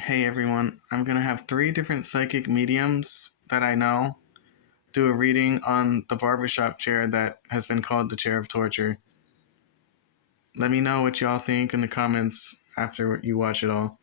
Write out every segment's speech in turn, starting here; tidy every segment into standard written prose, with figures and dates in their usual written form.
Hey everyone, I'm gonna have three different psychic mediums that I know do a reading on the barbershop chair that has been called the chair of torture. Let me know what y'all think in the comments after you watch it all.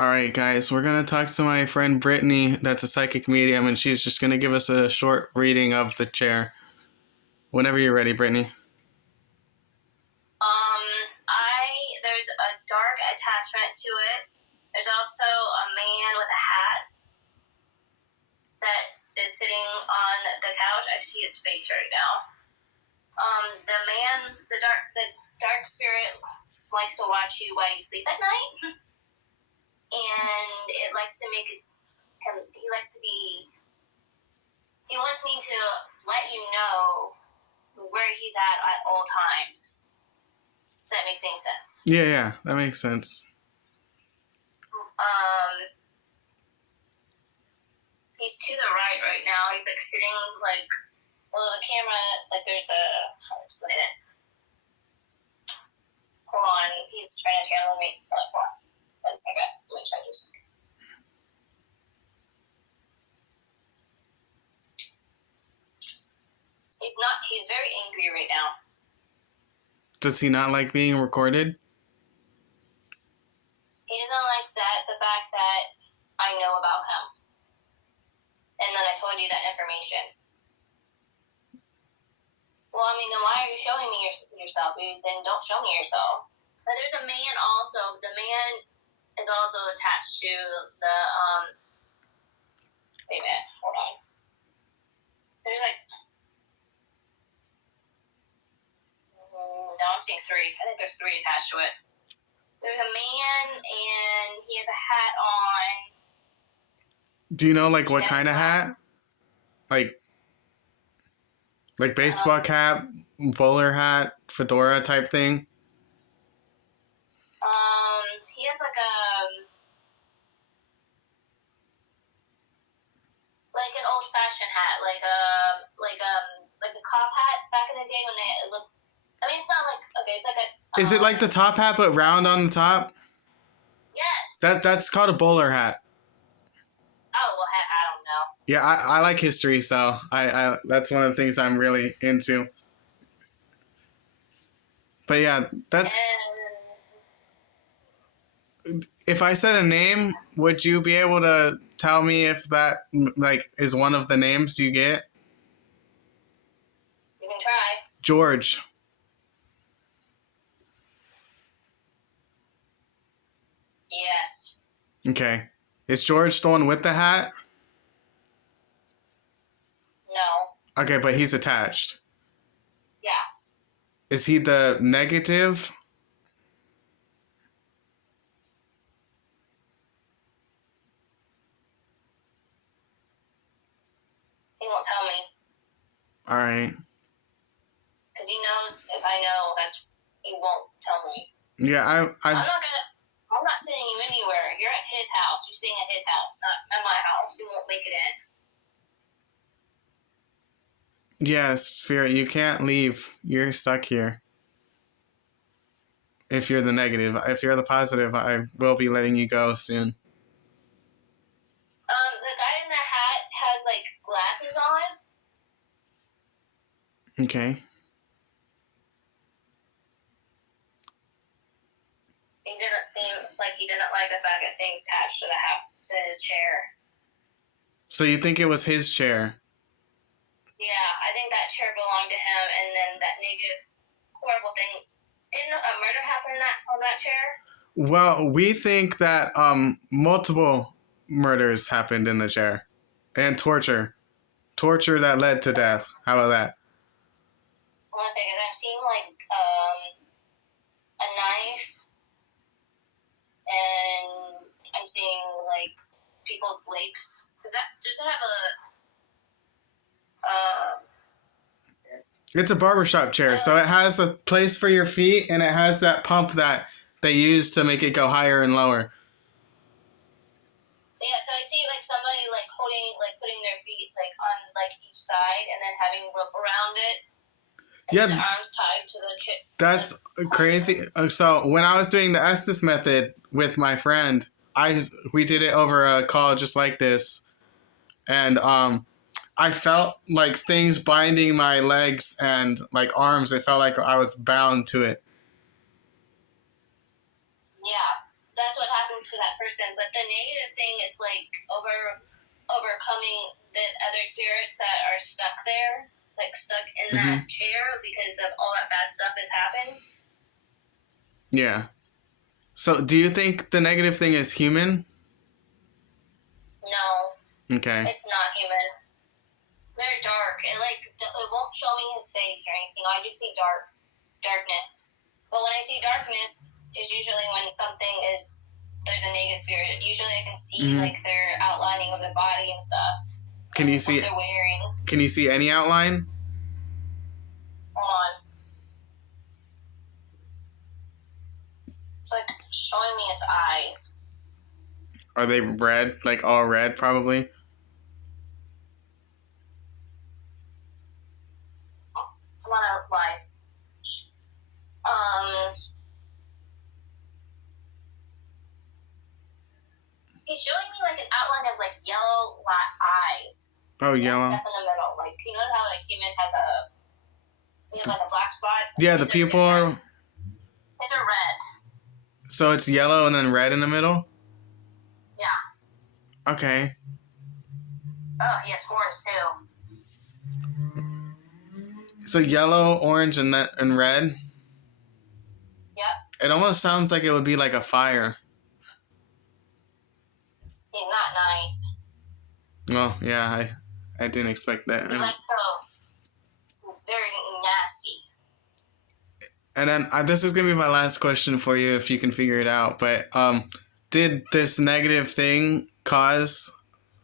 Alright, guys, we're gonna talk to my friend Brittany, that's a psychic medium, and she's just gonna give us a short reading of the chair. Whenever you're ready, Brittany. There's a dark attachment to it. There's also a man with a hat that is sitting on the couch. I see his face right now. The dark spirit likes to watch you while you sleep at night, and it likes to make he wants me to let you know where he's at all times. Does that make any sense? Yeah, that makes sense. He's to the right now. He's like sitting like, well, the camera, like there's how to explain it? Hold on, he's trying to channel me. Hold on, 1 second. Let me try this. He's very angry right now. Does he not like being recorded? He doesn't like the fact that I know about him. And then I told you that information. Well, I mean, then why are you showing me yourself? Then don't show me yourself. But there's a man also. The man is also attached to the, wait a minute, hold on. There's like, no, I'm seeing three. I think there's three attached to it. There's a man, and he has a hat on. Do you know, like, what kind of hat? Like baseball cap, bowler hat, fedora type thing? He has like an old-fashioned hat, like a cop hat back in the day when it looked. I mean, it's not like, okay, it's like a. Is it like the top hat but round on the top? Yes. That's called a bowler hat. Oh well, heck, I don't know. Yeah, I like history, so I that's one of the things I'm really into. But yeah, that's. If I said a name, would you be able to tell me if that like is one of the names you get? You can try. George. Yes. Okay. Is George the one with the hat? No. Okay, but he's attached. Yeah. Is he the negative? He won't tell me. All right. Because he knows if I know, he won't tell me. Yeah, I'm not sending you anywhere. You're at his house. You're staying at his house, not at my house. You won't make it in. Yes, Spirit, you can't leave. You're stuck here. If you're the negative. If you're the positive, I will be letting you go soon. The guy in the hat has, like, glasses on. Okay. He doesn't seem like he doesn't like the fact that things attached to his chair. So you think it was his chair? Yeah, I think that chair belonged to him, and then that negative, horrible thing. Didn't a murder happen on that chair? Well, we think that multiple murders happened in the chair. And torture. Torture that led to death. How about that? 1 second, I'm seeing, like, a knife, and I'm seeing, like, people's legs. Does it have It's a barbershop chair, so it has a place for your feet, and it has that pump that they use to make it go higher and lower. Yeah, so I see like somebody like holding, like putting their feet like on like each side and then having rope around it. And Yeah, the arms tied to the chip. that's crazy. So when I was doing the Estes method with my friend, we did it over a call just like this, and I felt like things binding my legs and like arms. It felt like I was bound to it. Yeah, that's what happened to that person. But the negative thing is like overcoming the other spirits that are stuck there, like stuck in that chair because of all that bad stuff has happened. Yeah. So do you think the negative thing is human? No. Okay. It's not human. It's very dark. It won't show me his face or anything. I just see darkness. But when I see darkness, it's usually when there's a negative spirit. Usually I can see like their outlining of their body and stuff. Can you see? What they're wearing. Can you see any outline? Hold on. It's like showing me its eyes. Are they red? Like all red, probably. I'm on a live. He's showing me like an outline of like yellow eyes. Oh, yellow. Stuff in the middle, like you know how a human has like a black spot. Yeah, the pupil are. These are red. So it's yellow and then red in the middle. Yeah. Okay. Oh, he has horns too. So yellow, orange, and red. Yep. It almost sounds like it would be like a fire. He's not nice. Well, yeah, I didn't expect that. He's very nasty. And then this is gonna be my last question for you, if you can figure it out. But did this negative thing cause,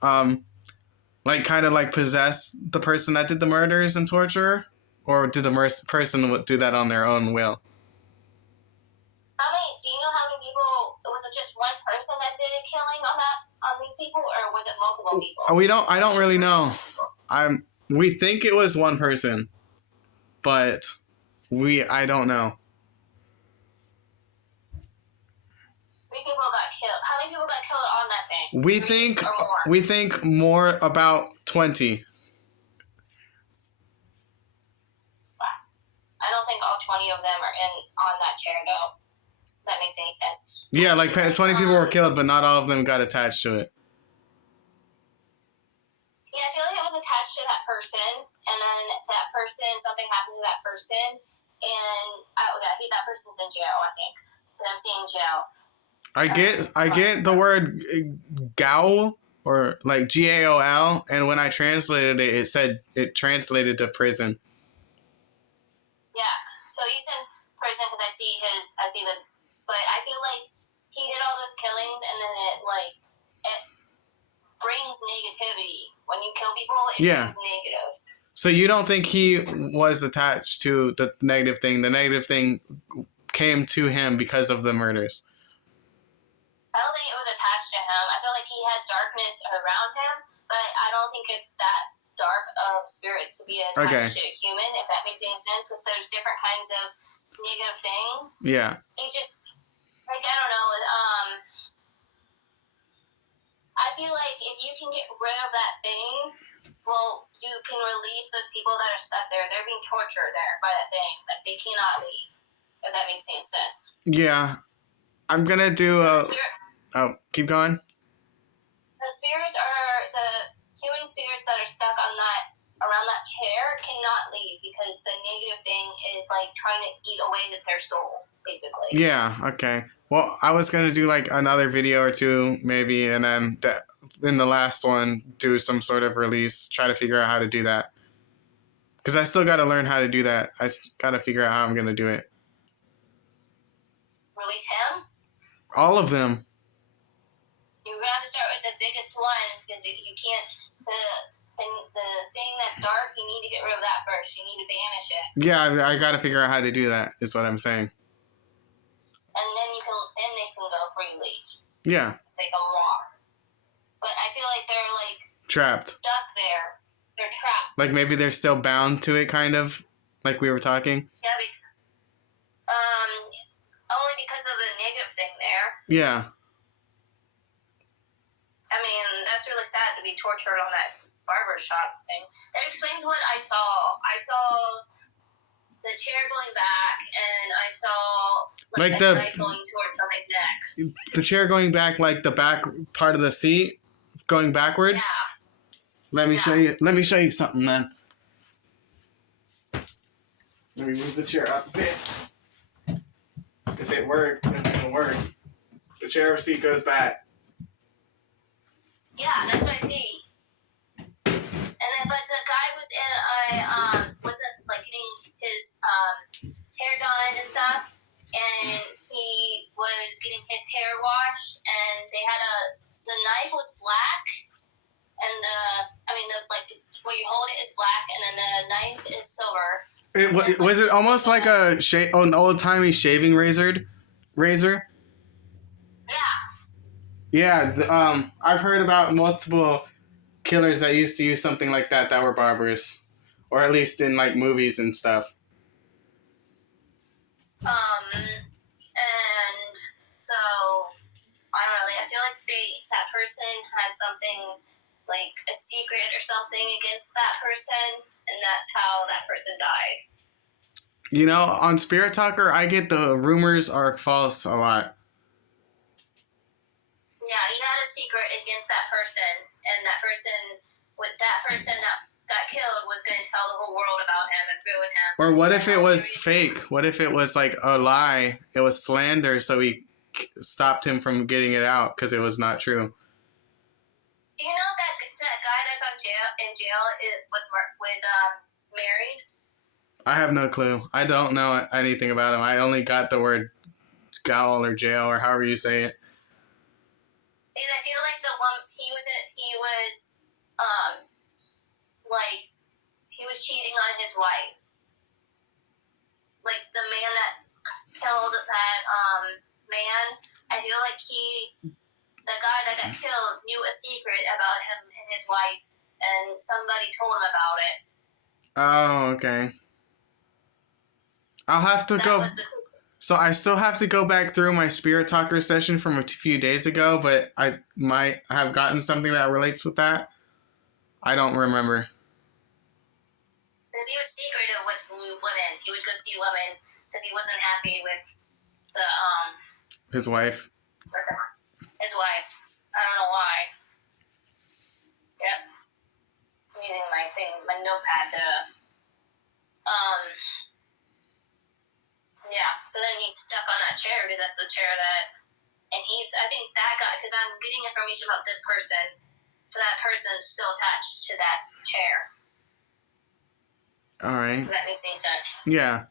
like kind of like possess the person that did the murders and torture, or did the person do that on their own will? Do you know how many people? Was it just one person that did a killing on these people, or was it multiple people? I don't really know. We think it was one person, but I don't know. 3 people got killed. How many people got killed on that thing? We think more about 20. I don't think all 20 of them are on that chair though. If that makes any sense. Yeah, like 20 people were killed, but not all of them got attached to it. Yeah, I feel like it was attached to that person, and then that person, something happened to that person, and that person's in jail, I think, because I'm seeing jail. I get the word Gaol, or like GAOL, and when I translated it, it translated to prison. Yeah, so he's in prison because I see but I feel like he did all those killings, and then it brings negativity. When you kill people, it brings negative. So you don't think he was attached to the negative thing? The negative thing came to him because of the murders? I don't think it was attached to him. I feel like he had darkness around him, but I don't think it's that dark of spirit to be attached to a human, if that makes any sense, because there's different kinds of negative things. Yeah. He's just, like, I don't know, I feel like if you can get rid of that thing, well, you can release those people that are stuck there. They're being tortured there by that thing. Like, they cannot leave, if that makes any sense. Yeah. I'm gonna do Oh, keep going. The spirits the human spirits that are stuck around that chair cannot leave because the negative thing is like trying to eat away at their soul, basically. Yeah, okay. Well, I was gonna do like another video or two, maybe, and then in the last one, do some sort of release, try to figure out how to do that. Because I still gotta learn how to do that. I gotta figure out how I'm gonna do it. Release him? All of them. You're gonna have to start with the biggest one because you can't. The thing that's dark, you need to get rid of that first. You need to banish it. Yeah, I gotta figure out how to do that. Is what I'm saying. and then they can go freely. Yeah. So they can walk. But I feel like they're like Trapped. stuck there. They're trapped. Like maybe they're still bound to it, kind of, like we were talking. Yeah, only because of the negative thing there. Yeah. I mean, that's really sad to be tortured on that barbershop thing. That explains what I saw. I saw the chair going back, and I saw like the knife going towards somebody's neck. The chair going back, like the back part of the seat going backwards. Yeah. Let me show you. Let me show you something then. Let me move the chair up a bit. If it worked, then it'll work. The chair seat goes back. Yeah, that's what I see. And then, but the guy was wasn't like getting his hair done and stuff, and he was getting his hair washed, and they had the knife was black, and where you hold it is black, and then the knife is silver. Was it almost like an old-timey shaving razor? Yeah. Yeah, I've heard about multiple killers that used to use something like that were barbers, or at least in like movies and stuff. And so I don't know. I feel like that person had something like a secret or something against that person, and that's how that person died. You know, on Spirit Talker, I get the rumors are false a lot. Yeah, he had a secret against that person, and that person that got killed was going to tell the whole world about him and ruin him. Or what if it was fake? What if it was like a lie? It was slander, so he stopped him from getting it out because it was not true. Do you know that guy that's in jail was married? I have no clue. I don't know anything about him. I only got the word gaol or jail or however you say it. Because I feel like he was cheating on his wife. Like the man that killed that man, I feel like the guy that got killed knew a secret about him and his wife, and somebody told him about it. Oh, okay. I'll have to go. So I still have to go back through my Spirit Talker session from a few days ago, but I might have gotten something that relates with that. I don't remember. Because he was secretive with women. He would go see women because he wasn't happy with his wife. His wife. I don't know why. Yep. I'm using my notepad to yeah, so then he's stuck on that chair because that's the chair and I think that guy, because I'm getting information about this person, so that person's still attached to that chair. All right. If that makes any sense. Yeah.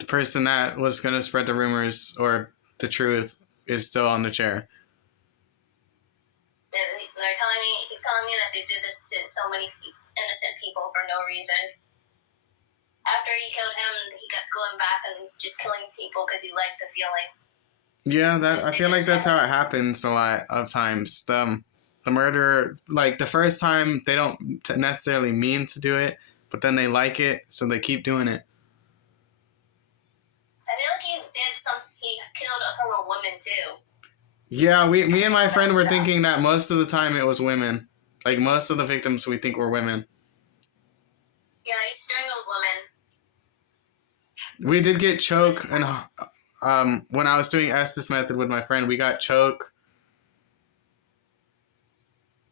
The person that was going to spread the rumors or the truth is still on the chair. He's telling me that they did this to so many innocent people for no reason. After he killed him, he kept going back and just killing people because he liked the feeling. Yeah, I feel like that's how it happens a lot of times. The murderer, like the first time, they don't necessarily mean to do it, but then they like it, so they keep doing it. I feel like he killed a couple of women too. Yeah, me and my friend were thinking that most of the time it was women. Like most of the victims we think were women. Yeah, he strangled women. We did get choke, and when I was doing Estes method with my friend, we got choke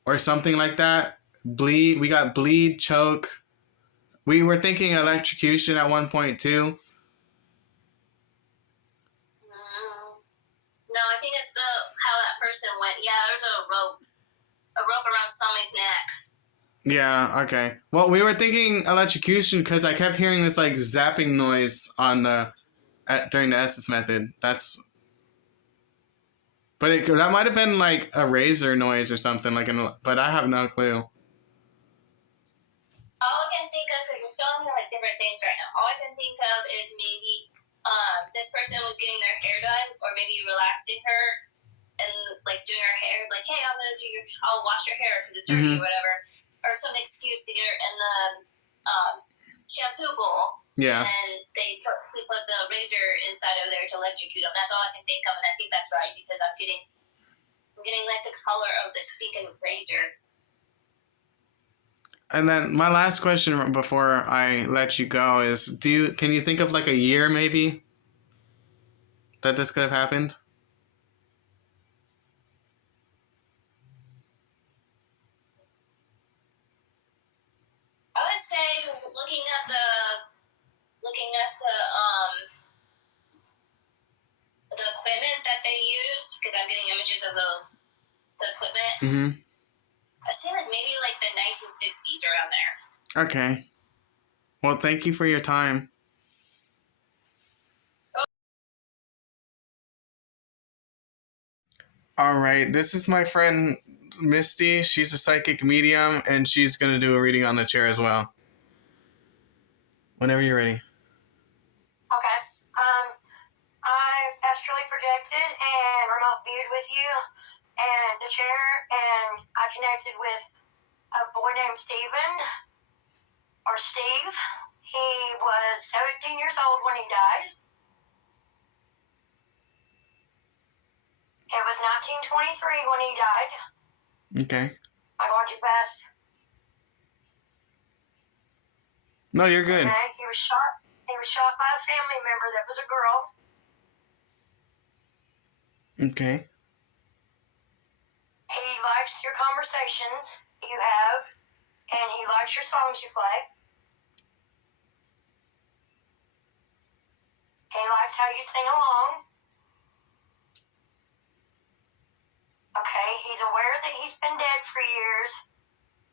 or something like that. Bleed. We got bleed, choke. We were thinking electrocution at one point too. No, I think it's how that person went. Yeah, there's a rope around somebody's neck. Yeah, okay. Well, we were thinking electrocution because I kept hearing this like zapping noise during the Estes method. That might have been like a razor noise or something but I have no clue. All I can think of, so you're showing me like different things right now. All I can think of is maybe this person was getting their hair done, or maybe relaxing her and like doing her hair, like, hey, I'll wash your hair because it's dirty or whatever, or some excuse to get her in the shampoo bowl. Yeah. And they put the razor inside of there to electrocute them. That's all I can think of, and I think that's right because I'm getting like the color of the stinking razor. And then my last question before I let you go is, can you think of like a year maybe that this could have happened? I would say looking at the equipment that they use, because I'm getting images of the equipment. Mm-hmm. I'd say like maybe like the 1960s around there. Okay. Well, thank you for your time. All right, this is my friend Misty. She's a psychic medium, and she's going to do a reading on the chair as well. Whenever you're ready. Okay. I astrally projected and remote viewed with you and the chair, and I connected with a boy named Steven, or Steve. He was 17 years old when he died. It was 1923 when he died. Okay. I going too fast? No, you're good. Okay. He was shot. He was shot by a family member that was a girl. Okay. He likes your conversations you have, and he likes your songs you play. He likes how you sing along. Okay, he's aware that he's been dead for years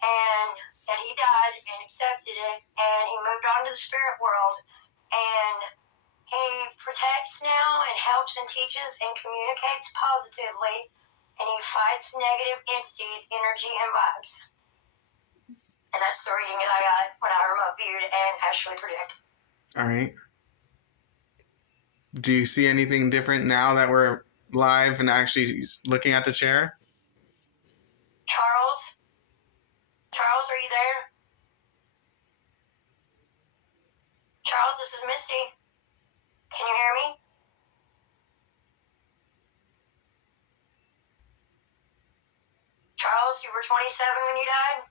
and that he died and accepted it, and he moved on to the spirit world, and he protects now and helps and teaches and communicates positively, and he fights negative entities, energy, and vibes. And that's the reading that I got when I remote viewed and astrally projected. All right. Do you see anything different now that we're live and actually looking at the chair? Charles? Charles, are you there? Charles, this is Misty. Can you hear me? Charles, you were 27 when you died?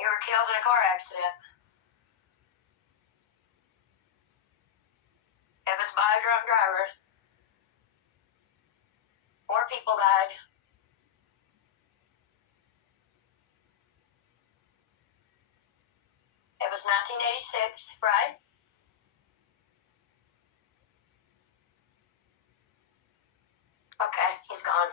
You were killed in a car accident. It was by a drunk driver. 4 people died. It was 1986, right? Okay, he's gone.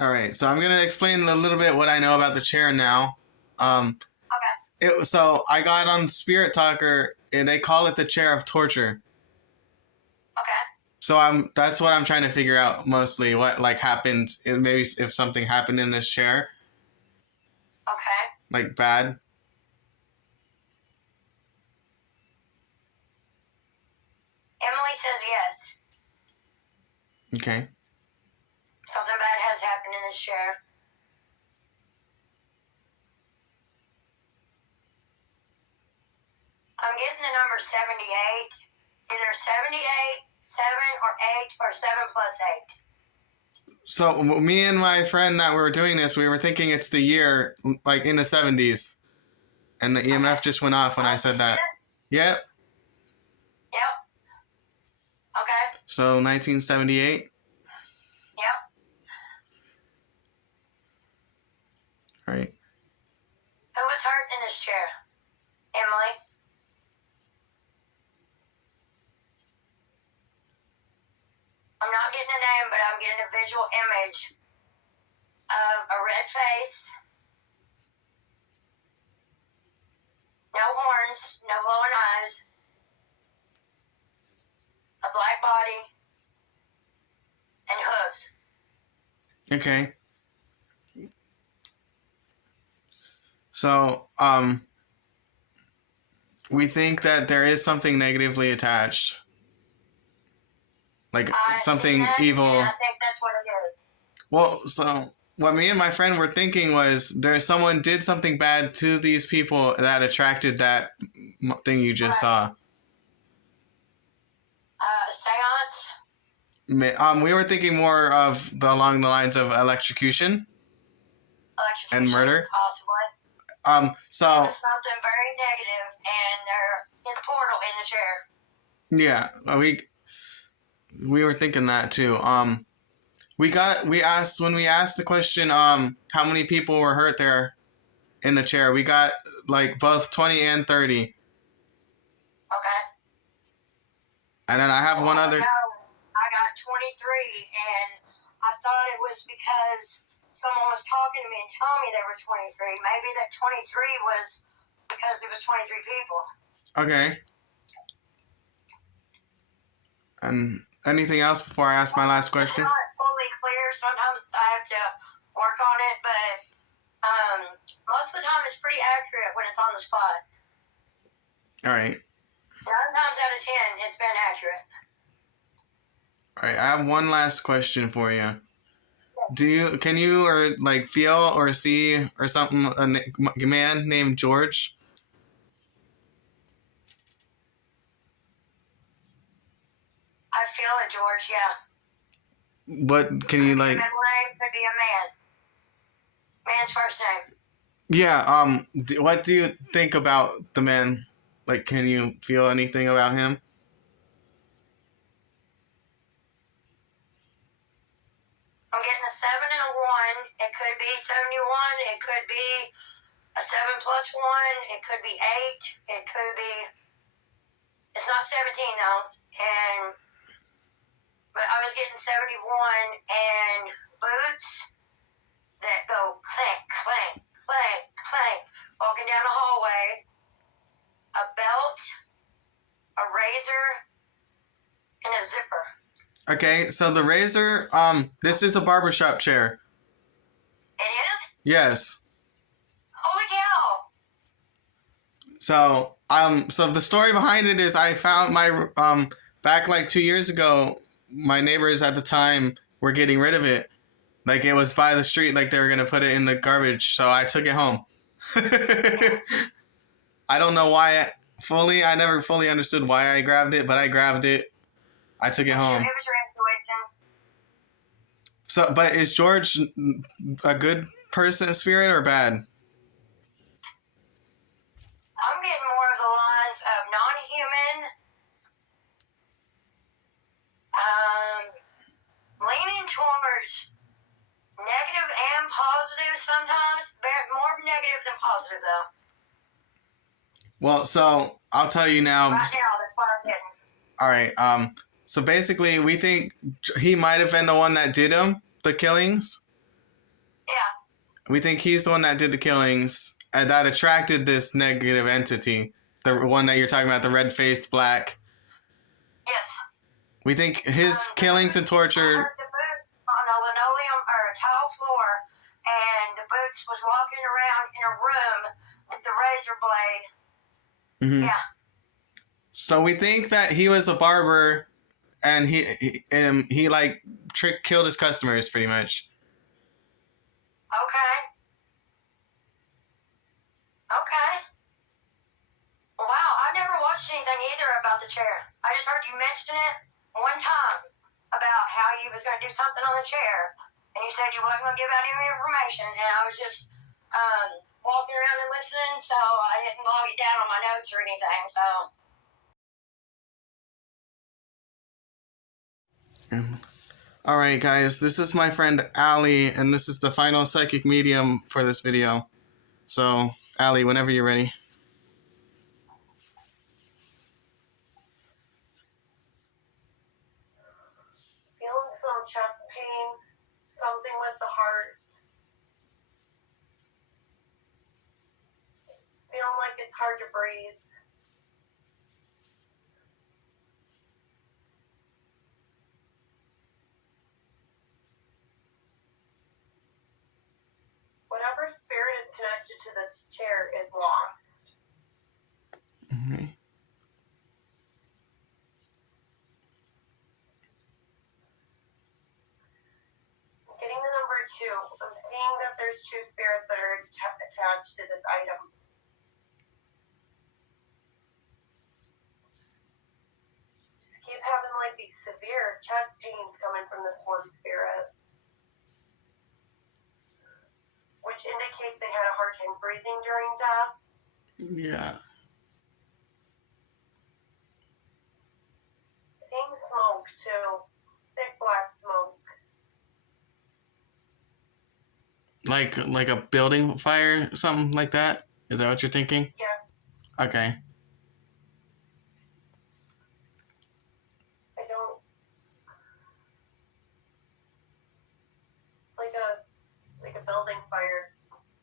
All right, so I'm gonna explain a little bit what I know about the chair now. Okay. So I got on Spirit Talker, and they call it the chair of torture. Okay. So that's what I'm trying to figure out mostly. What like happened? Maybe if something happened in this chair, Okay. like bad. Emily says yes. Okay. Something bad has happened in this chair. I'm getting the number 78. It's either 78, 7, or 8, or 7 plus 8. So me and my friend that were doing this, we were thinking it's the year like in the 70s, and the EMF just went off when I said that. Yep. Yep. Okay. So 1978. Yep. Right. Who was hurt in this chair? Emily? I'm not getting a name, but I'm getting a visual image of a red face, no horns, no glowing eyes, a black body, and hooves. Okay. So, we think that there is something negatively attached. Like something evil. And I think that's what it is. Well, so what me and my friend were thinking was someone did something bad to these people that attracted that thing you just saw. Seance? We were thinking more of along the lines of electrocution and murder. Possibly. So It was something very negative, and there is portal in the chair. yeah, we were thinking that too. We asked when we asked the question, how many people were hurt there in the chair. We got like both 20 and 30. Okay. And then I have one other. I got 23, and I thought it was because someone was talking to me and telling me there were 23. Maybe that 23 was because it was 23 people. Okay. And anything else before I ask my last question? It's not fully clear. Sometimes I have to work on it, but most of the time it's pretty accurate when it's on the spot. All right. 9 times out of 10, it's been accurate. All right. I have one last question for you. Can you or like feel or see or something a man named George? I feel it, George. Yeah. What can you like? Middle name could be a man. Man's first name. Yeah. What do you think about the man? Like, can you feel anything about him? I'm getting a 7 and a 1. It could be 71. It could be a 7 plus 1. It could be 8. It could be. It's not 17 though. But I was getting 71 and boots that go clank, clank, clank, clank, walking down the hallway. A belt, a razor, and a zipper. Okay, so the razor, this is a barbershop chair. It is? Yes. Holy cow! So the story behind it is I found my, back like 2 years ago, my neighbors at the time were getting rid of it. Like it was by the street, like they were gonna put it in the garbage, so I took it home. I don't know why I never fully understood why I grabbed it, but I grabbed it. I took it home. It was your intuition. So, but is George a good person, spirit, or bad? I'm getting more of the lines of non-human, leaning towards negative and positive sometimes. More negative than positive, though. Well, so I'll tell you now. Right now, that's what I'm getting. All right. So basically, we think he might have been the one that did the killings. Yeah. We think he's the one that did the killings and that attracted this negative entity. The one that you're talking about, the red-faced black. Yes. We think his killings and torture. I heard the boot on a linoleum or a tile floor, and the boots was walking around in a room with the razor blade. Mm-hmm. Yeah. So we think that he was a barber, and he like killed his customers pretty much. Okay. Wow, I never watched anything either about the chair. I just heard you mention it one time about how you was going to do something on the chair, and you said you wasn't going to give out any information, and I was just walking around and listening, so I didn't log it down on my notes or anything, so. All right, guys, this is my friend Allie, and this is the final psychic medium for this video. So, Allie, whenever you're ready. Feeling some chest pain, something with the heart. Feeling like it's hard to breathe. Whatever whatever spirit is connected to this chair is lost. Okay. Getting the number 2, I'm seeing that there's 2 spirits that are attached to this item. Just keep having like these severe chest pains coming from this one spirit, which indicates they had a hard time breathing during death. Yeah. Seeing smoke too, thick black smoke. Like a building fire, something like that? Is that what you're thinking? Yes, Okay. I don't. It's like a building fire.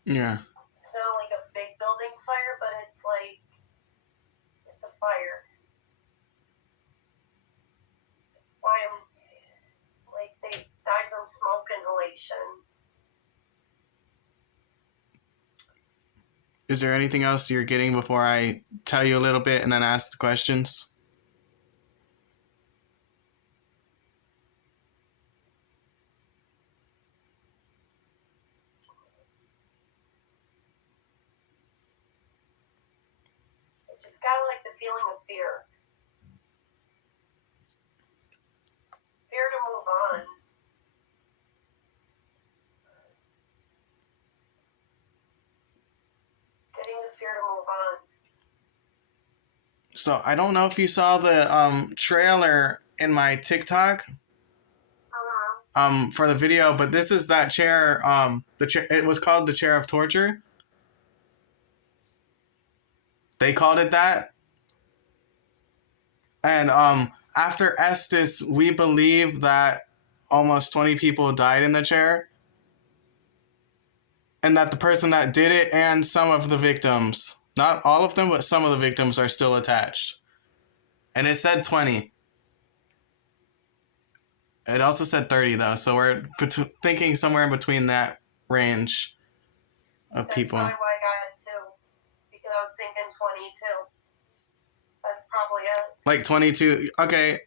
Yeah. It's not like a big building fire, but it's like it's a fire. It's why I'm like they died from smoke inhalation. Is there anything else you're getting before I tell you a little bit and then ask the questions? I just got like the feeling of fear. Fear to move on. Getting the fear to move on. So I don't know if you saw the trailer in my TikTok for the video, but this is that chair. It was called the Chair of Torture. They called it that. And after Estes, we believe that almost 20 people died in the chair. And that the person that did it and some of the victims, not all of them, but some of the victims are still attached. And it said 20. It also said 30 though, so we're thinking somewhere in between that range of people. That's probably why I got it too. Because I was thinking 22. That's probably it. Like 22, okay.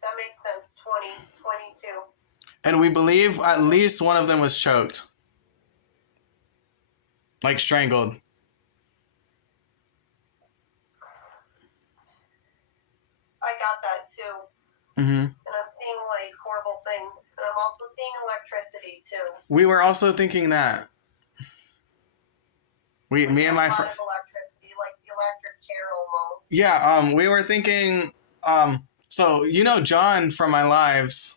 That makes sense. 20, 22. And we believe at least one of them was choked. Like strangled. I got that too. Mm-hmm. And I'm seeing like horrible things. And I'm also seeing electricity too. We were also thinking that. Me and my friend. Electricity, like the electric chair almost. Yeah, we were thinking, so you know John from my lives.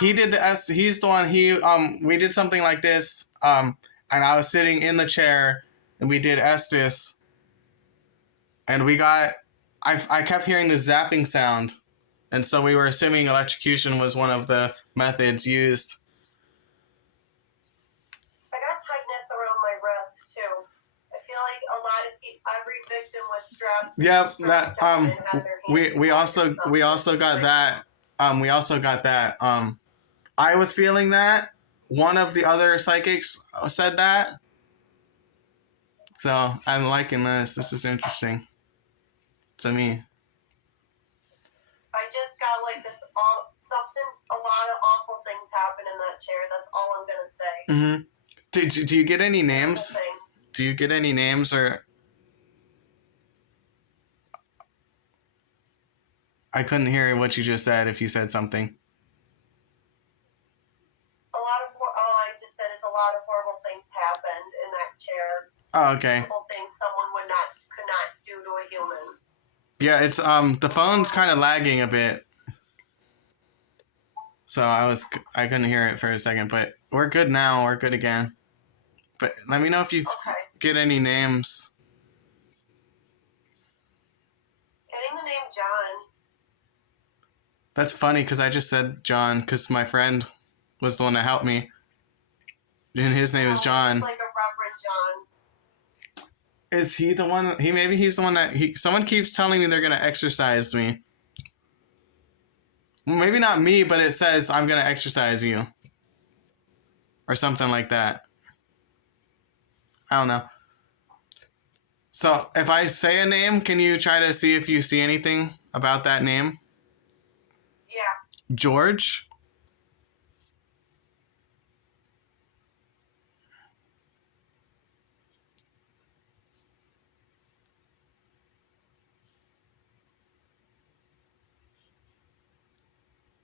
He did he's the one, we did something like this, and I was sitting in the chair, and we did Estes, and I kept hearing the zapping sound, and so we were assuming electrocution was one of the methods used. I got tightness around my wrist too. I feel like a lot of every victim was strapped. Yep, that down and had their hands we also got that. I was feeling that. One of the other psychics said that. So I'm liking this. This is interesting to me. I just got like this a lot of awful things happen in that chair. That's all I'm gonna say. Mm-hmm. Do you get any names? Do you get any names or? I couldn't hear what you just said. If you said something. I just said it's a lot of horrible things happened in that chair. Oh, okay. Horrible things someone could not do to a human. Yeah, it's the phone's kind of lagging a bit. So I couldn't hear it for a second, but we're good now. We're good again. But let me know if you get any names. Getting the name John. That's funny because I just said John because my friend was the one that helped me. And his name is John. It's like a Reverend John. Is he the one? Maybe he's the one that someone keeps telling me they're gonna exorcise me. Maybe not me, but it says I'm gonna exorcise you. or something like that. I don't know. So if I say a name, can you try to see if you see anything about that name? Yeah. George?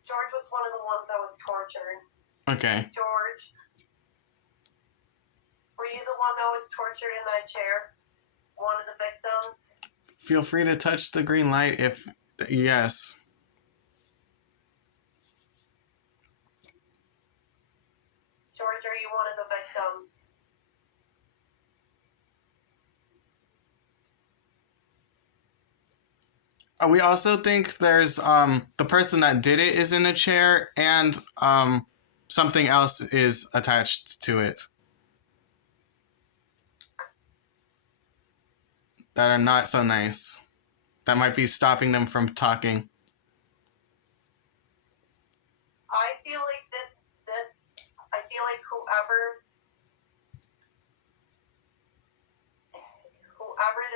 George was one of the ones that was tortured. Okay. George, were you the one that was tortured in that chair? One of the victims? Feel free to touch the green light if yes. George, are you one of the victims? We also think there's the person that did it is in a chair, and something else is attached to it that are not so nice. That might be stopping them from talking. I feel like I feel like whoever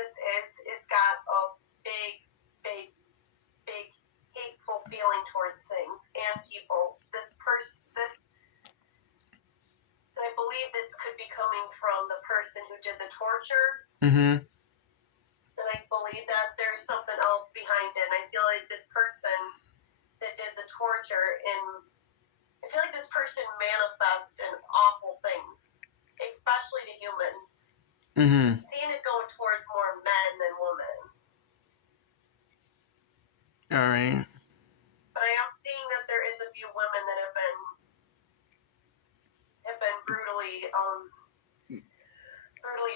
this is got a big hateful feeling towards things and people. I believe this could be coming from the person who did the torture. Mm-hmm. And I believe that there's something else behind it. And I feel like this person that did the torture, and I feel like this person manifests in awful things, especially to humans. Mm-hmm. Seeing it going towards more men than women. All right. But I am seeing that there is a few women that have been brutally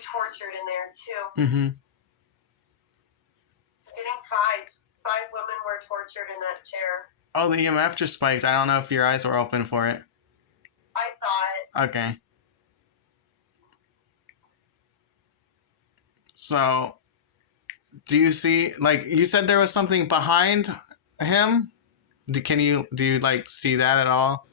tortured in there too. Mm-hmm. Getting five women were tortured in that chair. Oh, the EMF just spiked. I don't know if your eyes were open for it. I saw it. Okay. So, do you see, like, you said there was something behind him? Do you like see that at all?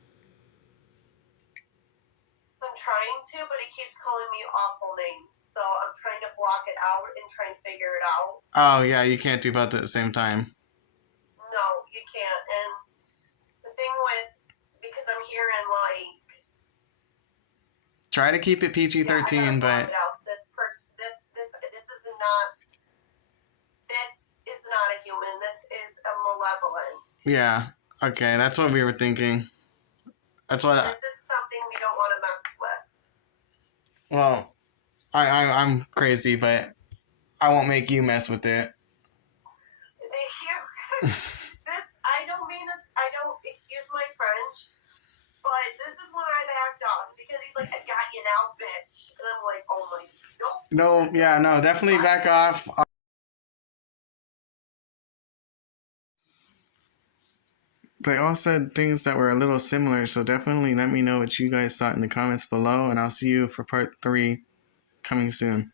I'm trying to, but he keeps calling me awful names. So I'm trying to block it out and try and figure it out. Oh, yeah, you can't do both at the same time. No, you can't. And the thing because I'm hearing like... Try to keep it PG-13, but... This is not a human. This is a malevolent. Yeah, okay, that's what we were thinking. That's what... This is something we don't want to mess with. Well, I'm crazy, but I won't make you mess with it. I don't, excuse my French, but this is when I backed off because he's like, I got you now, bitch. And I'm like, oh my, nope. No, yeah, no, definitely back off. They all said things that were a little similar, so definitely let me know what you guys thought in the comments below, and I'll see you for part 3 coming soon.